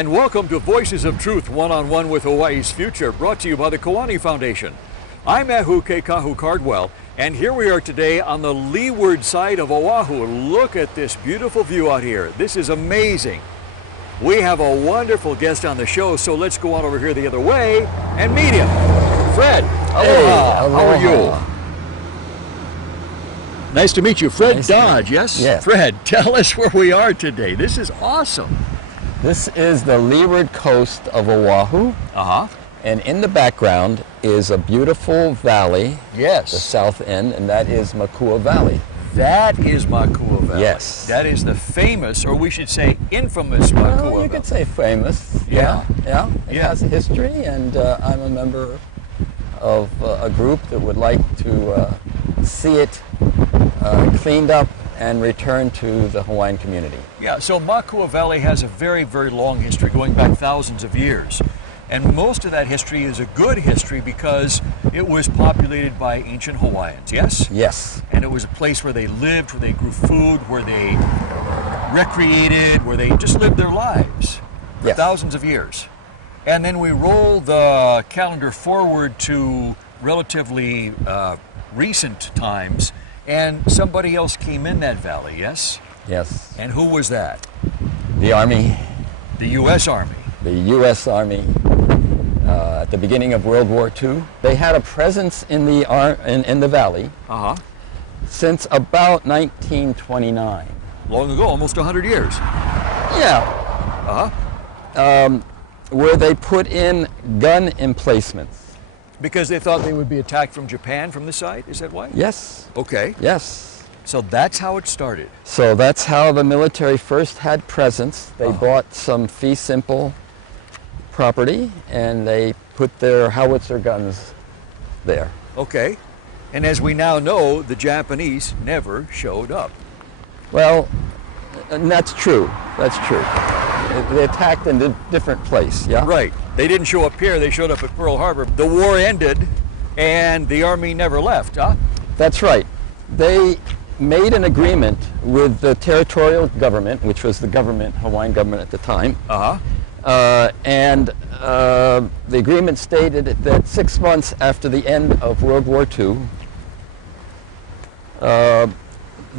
And welcome to Voices of Truth, one-on-one with Hawaii's future, brought to you by the Kiwani Foundation. I'm Ahu Kekahu Cardwell, and here we are today on the leeward side of Oahu. Look at this beautiful view out here. This is amazing. We have a wonderful guest on the show, so let's go on over here the other way and meet him. Fred, aloha. Hey, How are you? Nice to meet you. Fred Nice Dodge, yes? Yes. Fred, tell us where we are today. This is awesome. This is the leeward coast of Oahu, and in the background is a beautiful valley, Yes. the south end, and that is Makua Valley. That is Makua Valley. Yes. That is the famous, or we should say infamous Makua Well, Valley. you could say famous. Yeah. It Yeah. has a history, and I'm a member of a group that would like to see it cleaned up and returned to the Hawaiian community. Yeah, so Makua Valley has a very, very long history going back thousands of years. And most of that history is a good history because it was populated by ancient Hawaiians, yes? Yes. And it was a place where they lived, where they grew food, where they recreated, where they just lived their lives for Yes. thousands of years. And then we roll the calendar forward to relatively recent times, and somebody else came in that valley, yes? Yes. And who was that? The Army, The U.S. Army. the U.S. Army, at the beginning of World War II, they had a presence in the valley Uh-huh. since about 1929. Long ago, almost 100 years. Yeah, Uh-huh. where they put in gun emplacements. Because they thought they would be attacked from Japan from this side? Is that why? Yes, Okay. yes. So that's how it started. So that's how the military first had presence. They bought some fee simple property and they put their howitzer guns there. Okay. And as we now know, the Japanese never showed up. Well, and that's true. That's true. They attacked in a different place, yeah? Right. They didn't show up here, they showed up at Pearl Harbor. The war ended and the Army never left, huh? That's right. They made an agreement with the territorial government, which was the government, Hawaiian government at the time, Uh-huh. and the agreement stated that 6 months after the end of World War II,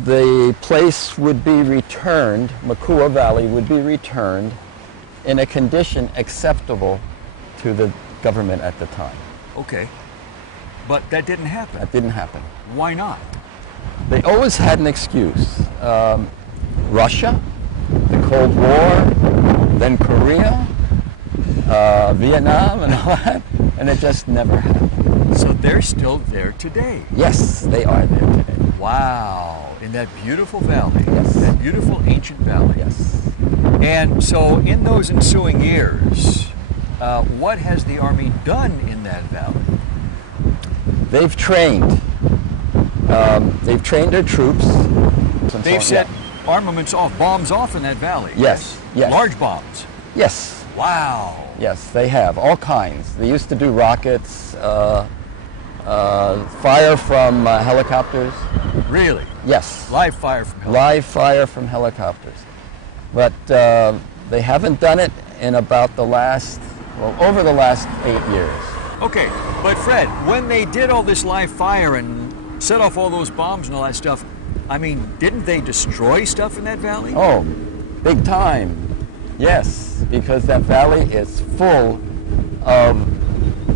the place would be returned, Makua Valley would be returned in a condition acceptable to the government at the time. Okay. But that didn't happen. That didn't happen. Why not? They always had an excuse. Russia, the Cold War, then Korea, Vietnam, and all that, and it just never happened. So they're still there today. Yes, they are there today. Wow. In that beautiful valley. Yes. That beautiful ancient valley. Yes. And so in those ensuing years, what has the Army done in that valley? They've trained. They've trained their troops. They've set armaments off, bombs off in that valley. Yes, yes. Large bombs. Yes, Wow. yes, they have all kinds. They used to do rockets, fire from helicopters. Really? Yes, Live fire from hell. live fire from helicopters. But they haven't done it in about over the last 8 years. Okay, but Fred, when they did all this live fire and set off all those bombs and all that stuff, I mean, didn't they destroy stuff in that valley? Oh, big time. Yes, because that valley is full of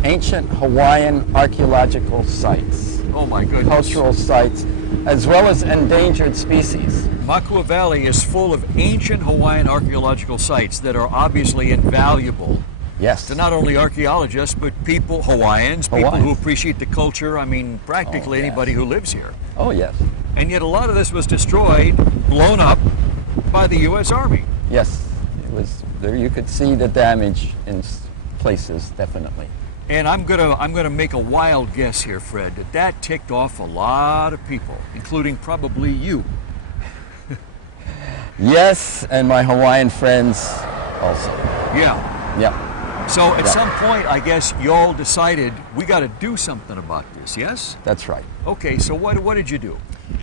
ancient Hawaiian archaeological sites, Oh my goodness. cultural sites, as well as endangered species. Makua Valley is full of ancient Hawaiian archaeological sites that are obviously invaluable Yes. to not only archaeologists, but people, Hawaiians, people who Hawaiians. appreciate the culture, I mean, practically Oh, yes. anybody who lives here. Oh, yes. And yet a lot of this was destroyed, blown up by the U.S. Army. Yes. It was there. You could see the damage in places, definitely. And I'm gonna make a wild guess here, Fred, that ticked off a lot of people, including probably you. Yes, and my Hawaiian friends also. Yeah. Yeah. So at Yeah. some point, I guess y'all decided we got to do something about this. Yes? That's right. Okay. So what did you do?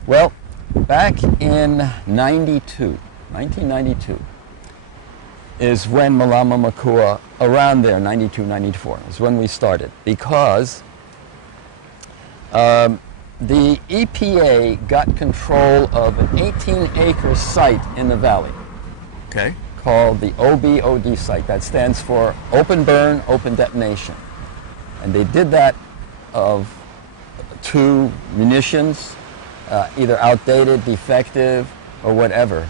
Well, back in 1992, is when Malama Makua, around there, 92, 94, is when we started. Because the EPA got control of an 18-acre site in the valley. Okay. Called the OBOD site. That stands for Open Burn, Open Detonation. And they did that to munitions, either outdated, defective, or whatever.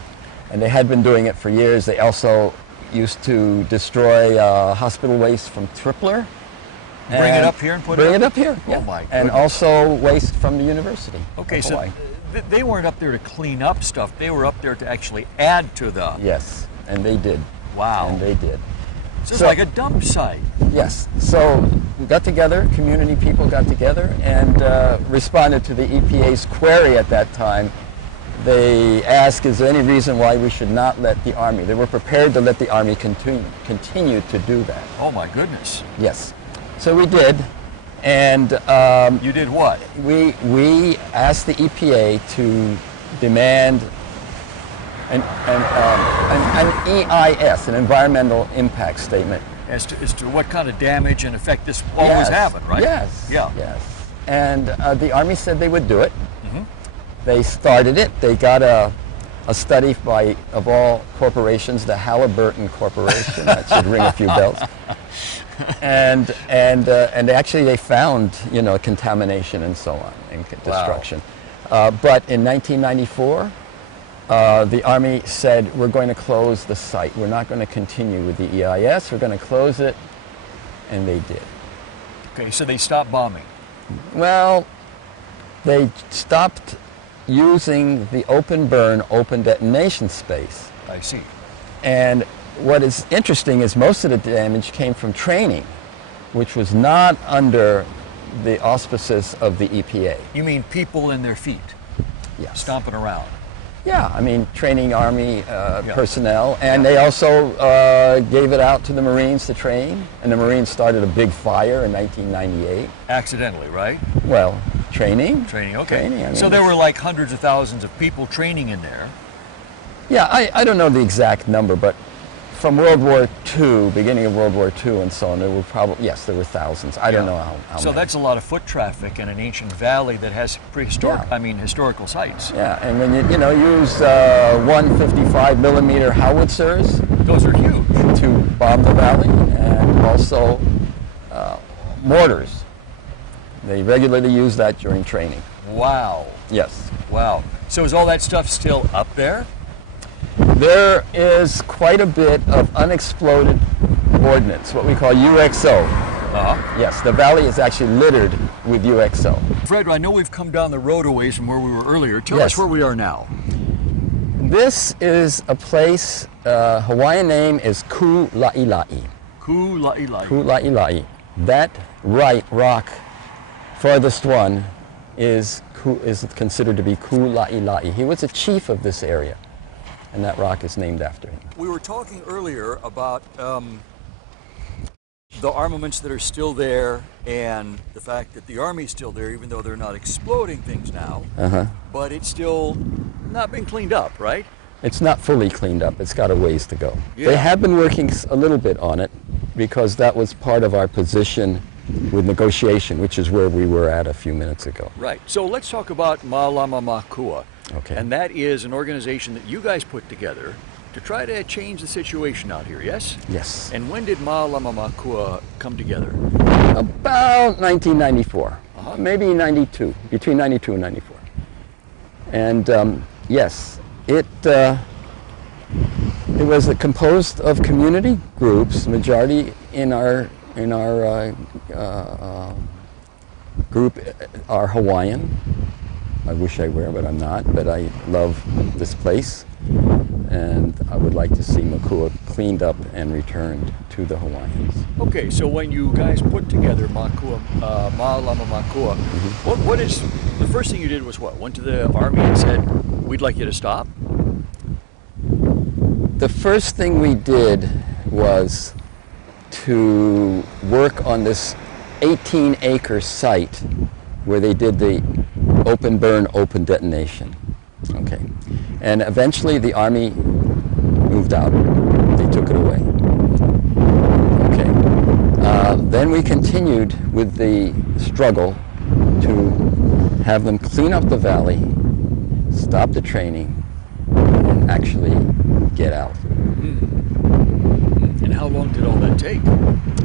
And they had been doing it for years. They also used to destroy hospital waste from Tripler. Bring it up here and put bring it up here. Oh Yeah. my goodness. And also waste from the university. Okay, of so Hawaii. they weren't up there to clean up stuff. They were up there to actually add to the. Yes, and they did. Wow. And they did. So it's like a dump site. Yes. So we got together, community people got together and responded to the EPA's query at that time. They asked, is there any reason why we should not let the Army? They were prepared to let the Army continue to do that. Oh my goodness. Yes. So we did. And you did what? we asked the EPA to demand an EIS, an environmental impact statement. As to what kind of damage and effect this always having, right? Yes. Yeah. Yes. And the Army said they would do it. Mm-hmm. They started it. They got a study by, of all corporations, the Halliburton Corporation. That should ring a few bells. And actually they found, contamination and so on, and destruction. Wow. But in 1994, the Army said, we're going to close the site. We're not going to continue with the EIS. We're going to close it. And they did. Okay, so they stopped bombing. Well, they stopped using the open burn, open detonation space. I see. And what is interesting is most of the damage came from training, which was not under the auspices of the EPA. You mean people in their feet? Yes. Stomping around. Yeah, I mean, training Army personnel, and they also gave it out to the Marines to train, and the Marines started a big fire in 1998. Accidentally, right? Well, training. Training, okay. Training, I mean, so there were like hundreds of thousands of people training in there. Yeah, I don't know the exact number, but from World War II, beginning of World War II and so on, there were probably, yes, there were thousands. I don't know how So many. that's a lot of foot traffic in an ancient valley that has prehistoric, historical sites. Yeah, and when you use 155 millimeter howitzers. Those are huge. To bomb the valley, and also mortars. They regularly use that during training. Wow. Yes. Wow. So is all that stuff still up there? There is quite a bit of unexploded ordnance, what we call UXO. Uh-huh. Yes, the valley is actually littered with UXO. Fred, I know we've come down the road a ways from where we were earlier. Tell Yes. us where we are now. This is a place, Hawaiian name is Kula'ila'i. Kula'ila'i. Kula'ila'i. That right rock, farthest one, is considered to be Kula'ila'i. He was a chief of this area, and that rock is named after him. We were talking earlier about the armaments that are still there and the fact that the Army's still there, even though they're not exploding things now. Uh-huh. But it's still not been cleaned up, right? It's not fully cleaned up. It's got a ways to go. Yeah. They have been working a little bit on it because that was part of our position with negotiation, which is where we were at a few minutes ago. Right. So let's talk about Malama Makua. Okay. And that is an organization that you guys put together to try to change the situation out here, yes? Yes. And when did Malama Makua come together? About 1994, Uh-huh. maybe 92, between 92 and 94. And yes, it was composed of community groups. Majority in our group are Hawaiian. I wish I were, but I'm not. But I love this place, and I would like to see Makua cleaned up and returned to the Hawaiians. Okay, so when you guys put together Makua, Malama Makua, what is the first thing you did was what? Went to the Army and said, "We'd like you to stop." The first thing we did was to work on this 18-acre site where they did the open burn, open detonation. Okay. And eventually the Army moved out. They took it away. Okay. Then we continued with the struggle to have them clean up the valley, stop the training, and actually get out. And how long did all that take?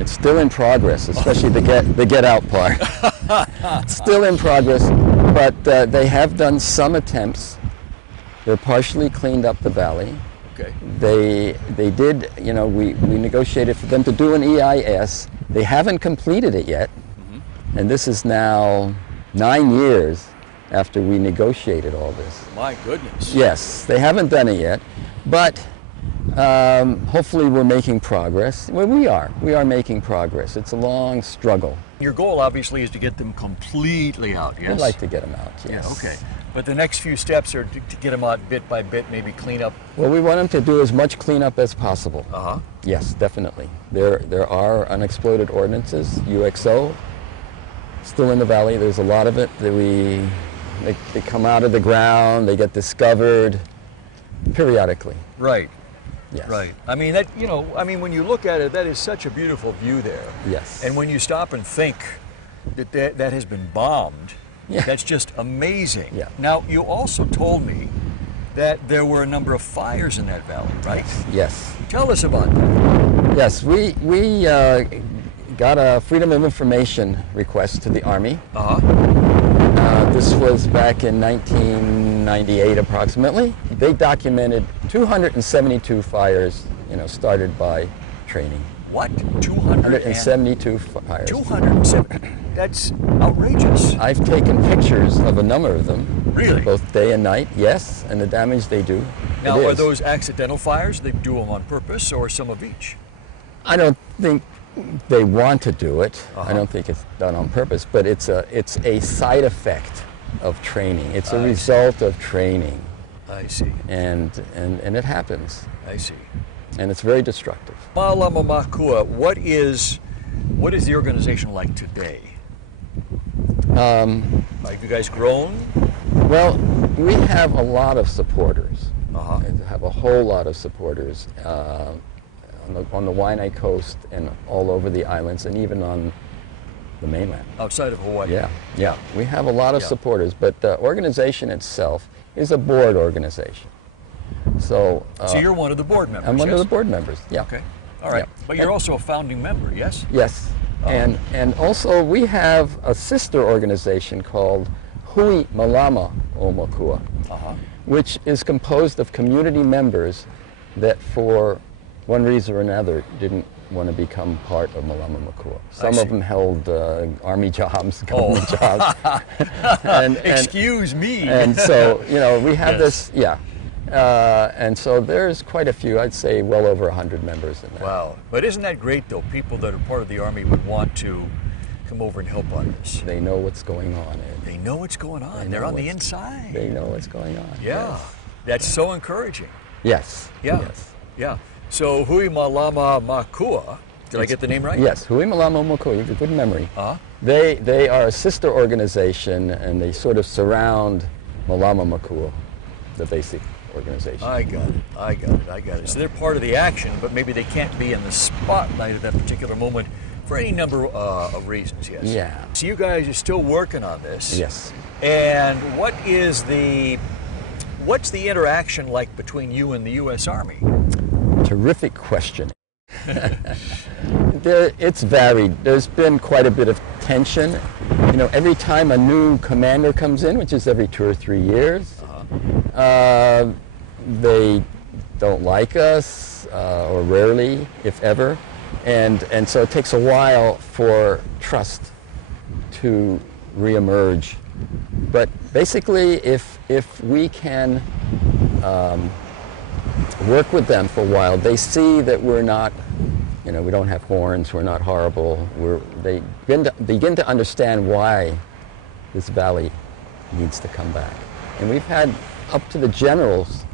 It's still in progress, especially the get out part. Still in progress, but they have done some attempts. They're partially cleaned up the valley. Okay. They did, you know, we negotiated for them to do an EIS. They haven't completed it yet, and this is now 9 years after we negotiated all this. My goodness. Yes, they haven't done it yet, but hopefully we're making progress. Well, we are making progress. It's a long struggle. Your goal obviously is to get them completely out, yes? We'd like to get them out, yes. Yeah, okay. But the next few steps are to get them out bit by bit, maybe clean up. Well, we want them to do as much cleanup as possible. Uh-huh. Yes, definitely. There are unexploded ordnances, UXO, still in the valley. There's a lot of it that they come out of the ground, they get discovered periodically. Right. Yes. Right. I mean, when you look at it, that is such a beautiful view there. Yes. And when you stop and think that has been bombed, yeah. That's just amazing. Yeah. Now, you also told me that there were a number of fires in that valley, right? Yes. Tell us about that. Yes, we got a Freedom of Information request to the Army. Uh-huh. This was back in 1998 approximately. They documented 272 fires, started by training. What? 272 fires. 270? That's outrageous. I've taken pictures of a number of them. Really? Both day and night, yes, and the damage they do. Now, are those accidental fires? They do them on purpose, or some of each? I don't think they want to do it. Uh-huh. I don't think it's done on purpose, but it's a side effect of training. It's a result of training. I see. And it happens. I see. And it's very destructive. Malama Makua, what is the organization like today? Have you guys grown? Well, we have a lot of supporters. Uh-huh. We have a whole lot of supporters on the Waianae coast and all over the islands, and even on the mainland. Outside of Hawaii? Yeah. We have a lot of supporters, but the organization itself is a board organization. So you're one of the board members? I'm one of the board members, yeah. Okay, all right. Yeah. But you're also a founding member, yes? Yes, and also we have a sister organization called Hui Malama Makua, which is composed of community members that for one reason or another didn't want to become part of Malama Makua. Some of them held army jobs, government jobs. Excuse me. And so, we have this, and so there's quite a few, I'd say well over 100 members in there. Wow. But isn't that great, though? People that are part of the Army would want to come over and help on this. They know what's going on. They know what's going on. They're on the inside. They know what's going on. Yeah. Yes. That's so encouraging. Yes. Yeah. Yes. Yeah. So Hui Malama Makua, did I get the name right? Yes, Hui Malama Makua, you have a good memory. Uh-huh. They are a sister organization, and they sort of surround Malama Makua, the basic organization. I got it. So they're part of the action, but maybe they can't be in the spotlight at that particular moment for any number of reasons, yes? Yeah. So you guys are still working on this. Yes. And what's the interaction like between you and the U.S. Army? Terrific question. It's varied. There's been quite a bit of tension. Every time a new commander comes in, which is every 2 or 3 years, they don't like us, or rarely, if ever. And so it takes a while for trust to reemerge. But basically, if we can work with them for a while, they see that we're not, we don't have horns, we're not horrible. They begin to understand why this valley needs to come back. And we've had up to the generals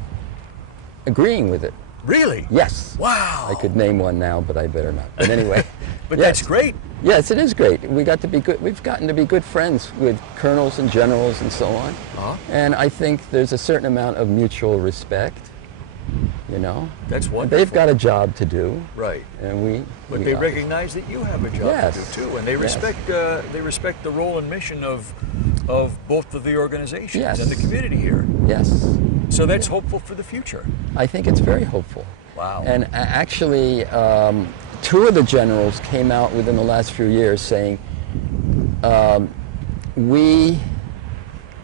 agreeing with it. Really? Yes. Wow. I could name one now, but I better not. But anyway. But yes. That's great. Yes, it is great. We've gotten to be good friends with colonels and generals and so on. And I think there's a certain amount of mutual respect. you know. That's wonderful. They've got a job to do. Right. And But they recognize that you have a job to do too, and they respect the role and mission of both of the organizations and the community here. Yes. So that's hopeful for the future. I think it's very hopeful. Wow. And actually, two of the generals came out within the last few years saying, we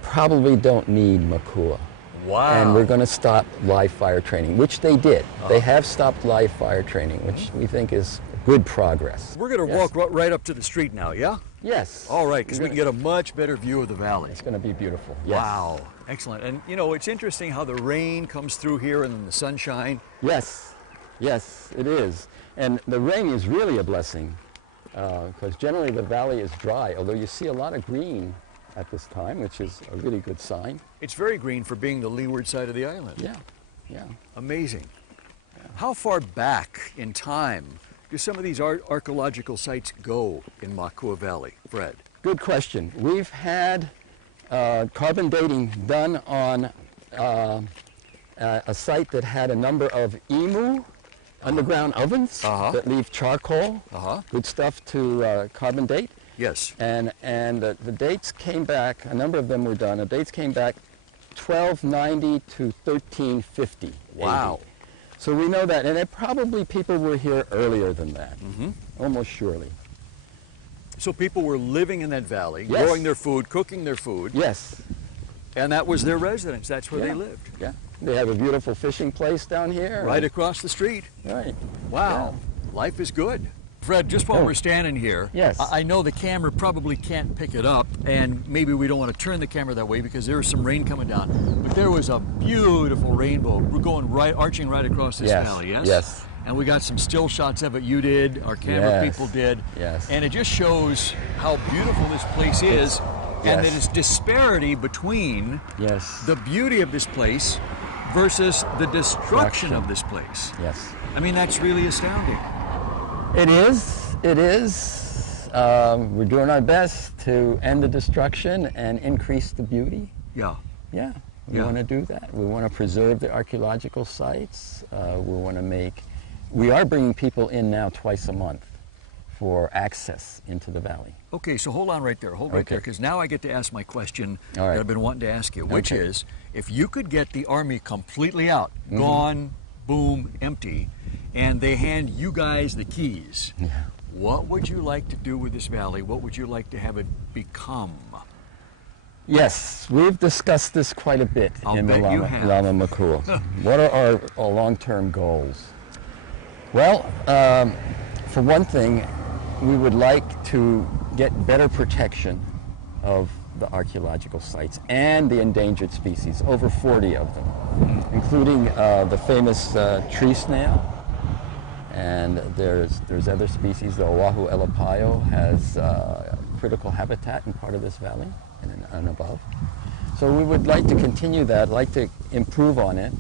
probably don't need Makua. Wow. And we're going to stop live fire training, which they did. They have stopped live fire training, which we think is good progress. We're going to walk right up to the street now, yeah? Yes. All right, because we can get a much better view of the valley. It's going to be beautiful. Yes. Wow. Excellent. And, you know, it's interesting how the rain comes through here and then the sunshine. Yes. Yes, it is. And the rain is really a blessing because generally the valley is dry, although you see a lot of green at this time, which is a really good sign. It's very green for being the leeward side of the island. Yeah, yeah. Amazing. Yeah. How far back in time do some of these archaeological sites go in Makua Valley, Fred? Good question. We've had carbon dating done on a site that had a number of emu underground ovens that leave charcoal, good stuff to carbon date. Yes. And the dates came back, a number of them were done, the dates came back 1290 to 1350. Wow. AD. So we know that, and it probably people were here earlier than that, almost surely. So people were living in that valley, growing their food, cooking their food. Yes. And that was their residence, that's where they lived. Yeah. They have a beautiful fishing place down here. Right across the street. Right. Wow. Yeah. Life is good. Fred, just while we're standing here, I know the camera probably can't pick it up, and maybe we don't want to turn the camera that way because there is some rain coming down. But there was a beautiful rainbow. We're going arching right across this valley, yes? Yes. And we got some still shots of it. You did, our camera people did. Yes. And it just shows how beautiful this place is, and that it's disparity between the beauty of this place versus the destruction of this place. Yes. I mean, that's really astounding. It is. It is. We're doing our best to end the destruction and increase the beauty. Yeah. Yeah. We want to do that. We want to preserve the archaeological sites. We are bringing people in now twice a month for access into the valley. Okay, so hold on right there. Hold right there, because now I get to ask my question that I've been wanting to ask you, which is, if you could get the Army completely out, gone, boom, empty, and they hand you guys the keys, what would you like to do with this valley? What would you like to have it become? Yes, we've discussed this quite a bit in Malama Makua. What are our long-term goals? Well, for one thing, we would like to get better protection of the archaeological sites and the endangered species, over 40 of them, including the famous tree snail. And there's other species. The Oahu elapaio has critical habitat in part of this valley and above. So we would like to continue that, like to improve on it,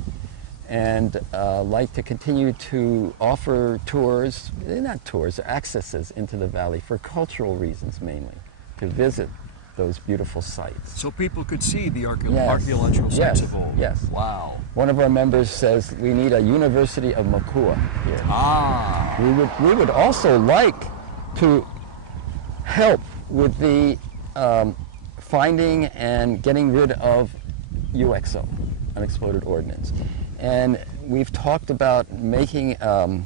and like to continue to offer tours, not tours, accesses into the valley for cultural reasons mainly, to visit those beautiful sites. So people could see the archaeological sites of old. Yes. Wow. One of our members says we need a University of Makua here. Ah. We would also like to help with the finding and getting rid of UXO, unexploded ordnance. And we've talked about making a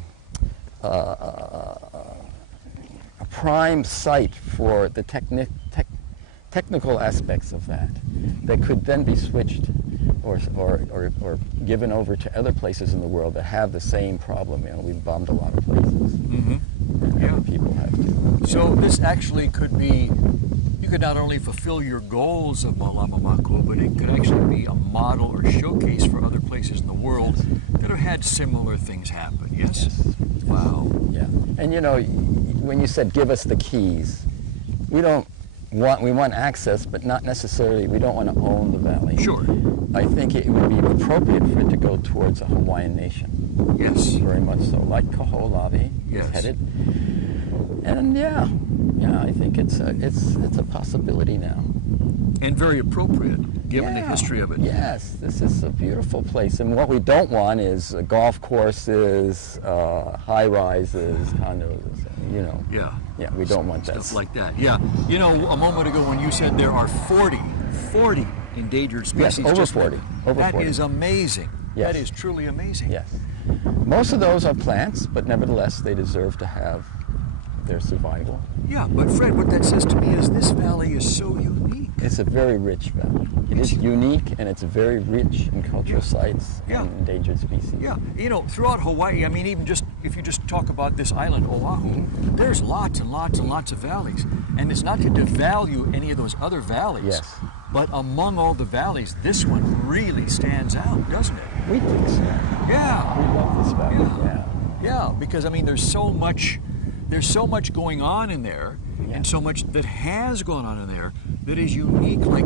prime site for the technical aspects of that could then be switched or given over to other places in the world that have the same problem. You know, we've bombed a lot of places. Other people have to. So this actually could be, you could not only fulfill your goals of Malama Makua, but it could actually be a model or showcase for other places in the world that have had similar things happen, yes? Wow. Yeah. And you know, when you said give us the keys, we want access, but not necessarily, we don't want to own the valley. Sure. I think it would be appropriate for it to go towards a Hawaiian nation. Yes. Very much so, like Kaho'olawe is headed. And yeah, I think it's a possibility now. And very appropriate. given the history of it. Yes, this is a beautiful place. And what we don't want is golf courses, high rises, condos, you know. Yeah. Yeah, we don't want that. Stuff like that. Yeah. You know, a moment ago when you said there are 40 endangered species. Yes, over 40. Over 40. That is amazing. Yes. That is truly amazing. Yes. Most of those are plants, but nevertheless, they deserve to have their survival. Yeah, but Fred, what that says to me is this valley is so unique. It's a very rich valley. It is unique, and it's very rich in cultural sites and endangered species. Yeah, you know, throughout Hawaii, I mean, even just, if you just talk about this island, Oahu, there's lots and lots and lots of valleys. And it's not to devalue any of those other valleys. Yes. But among all the valleys, this one really stands out, doesn't it? We think so. Yeah. We love this valley, Yeah, because, I mean, there's so much going on in there, and so much that has gone on in there that is unique, like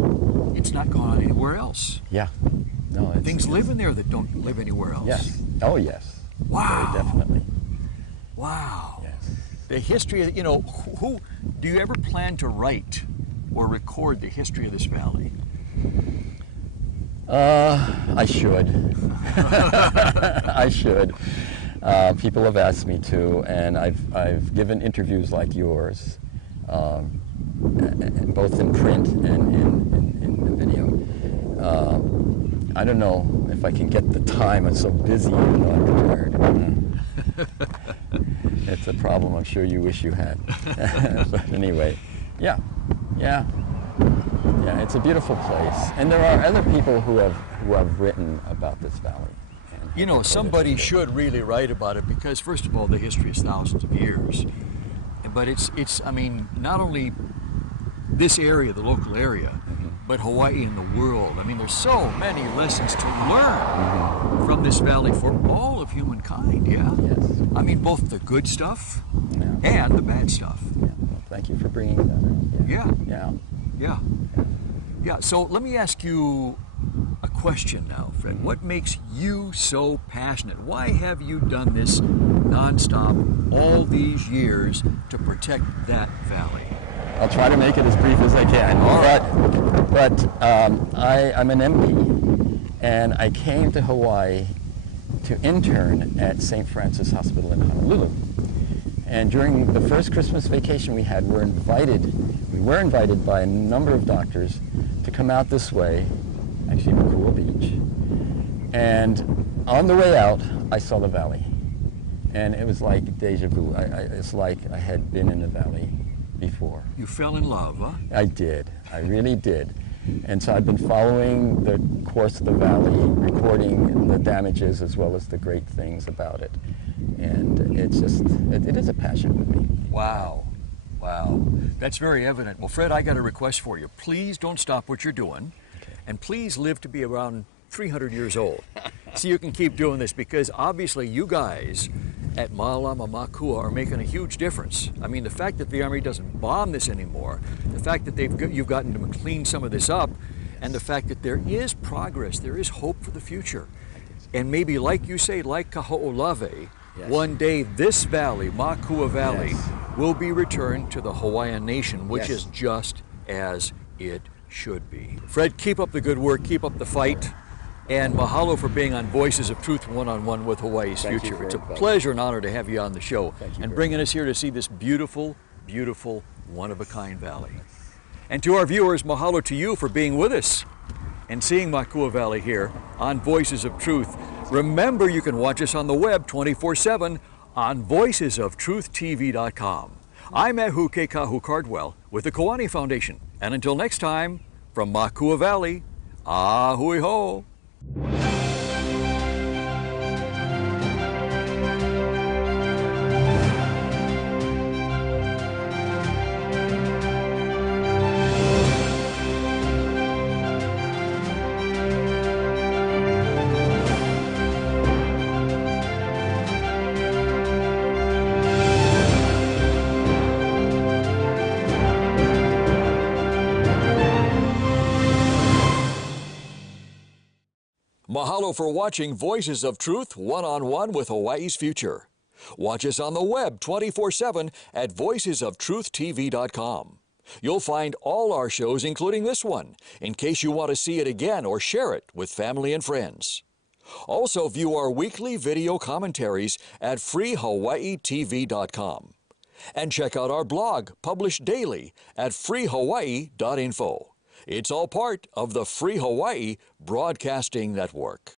it's not gone on anywhere else. Yeah. No, Things live in there that don't live anywhere else. Yes. Oh, yes. Wow. Very definitely. Wow. Yes. The history of, you know, who do you ever plan to write or record the history of this valley? I should. I should. People have asked me to, and I've given interviews like yours, both in print and in the video. I don't know if I can get the time. I'm so busy and I'm tired. It's a problem I'm sure you wish you had. But anyway, yeah, it's a beautiful place, and there are other people who have written about this valley. You know, somebody should really write about it because, first of all, the history is thousands of years. But it's I mean, not only this area, the local area, but Hawaii and the world. I mean, there's so many lessons to learn from this valley for all of humankind, yeah? Yes. I mean, both the good stuff and the bad stuff. Yeah. Well, thank you for bringing that up. Yeah. So let me ask you a question now, Fred. What makes you so passionate? Why have you done this nonstop all these years to protect that valley? I'll try to make it as brief as I can. All right. But I'm an MD, and I came to Hawaii to intern at St. Francis Hospital in Honolulu. And during the first Christmas vacation we had, we were invited by a number of doctors to come out this way, actually Makua Beach. And on the way out, I saw the valley. And it was like deja vu. It's like I had been in the valley before. You fell in love, huh? I did. I really did. And so I've been following the course of the valley, recording the damages as well as the great things about it. And it's just, it is a passion with me. Wow. Wow. That's very evident. Well, Fred, I got a request for you. Please don't stop what you're doing. Okay. And please live to be around 300 years old so you can keep doing this, because obviously you guys at Malama Makua are making a huge difference. I mean, the fact that the Army doesn't bomb this anymore, the fact that you've gotten to clean some of this up, and the fact that there is progress, there is hope for the future. And maybe, like you say, like Kaho'olawe, one day this valley, Makua Valley, will be returned to the Hawaiian nation, which is just as it should be. Fred, keep up the good work, keep up the fight. And mahalo for being on Voices of Truth one-on-one with Hawaii's Future. It's a pleasure and honor to have you on the show and bringing us here to see this beautiful, beautiful, one-of-a-kind valley. And to our viewers, mahalo to you for being with us and seeing Makua Valley here on Voices of Truth. Remember, you can watch us on the web 24/7 on voicesoftruthtv.com. I'm Ehuke Kahu Cardwell with the Koani Foundation. And until next time, from Makua Valley, ahui ho. Mahalo for watching Voices of Truth one-on-one with Hawaii's Future. Watch us on the web 24/7 at voicesoftruthtv.com. You'll find all our shows, including this one, in case you want to see it again or share it with family and friends. Also view our weekly video commentaries at freehawaiitv.com. And check out our blog, published daily at freehawaii.info. It's all part of the Free Hawaii Broadcasting Network.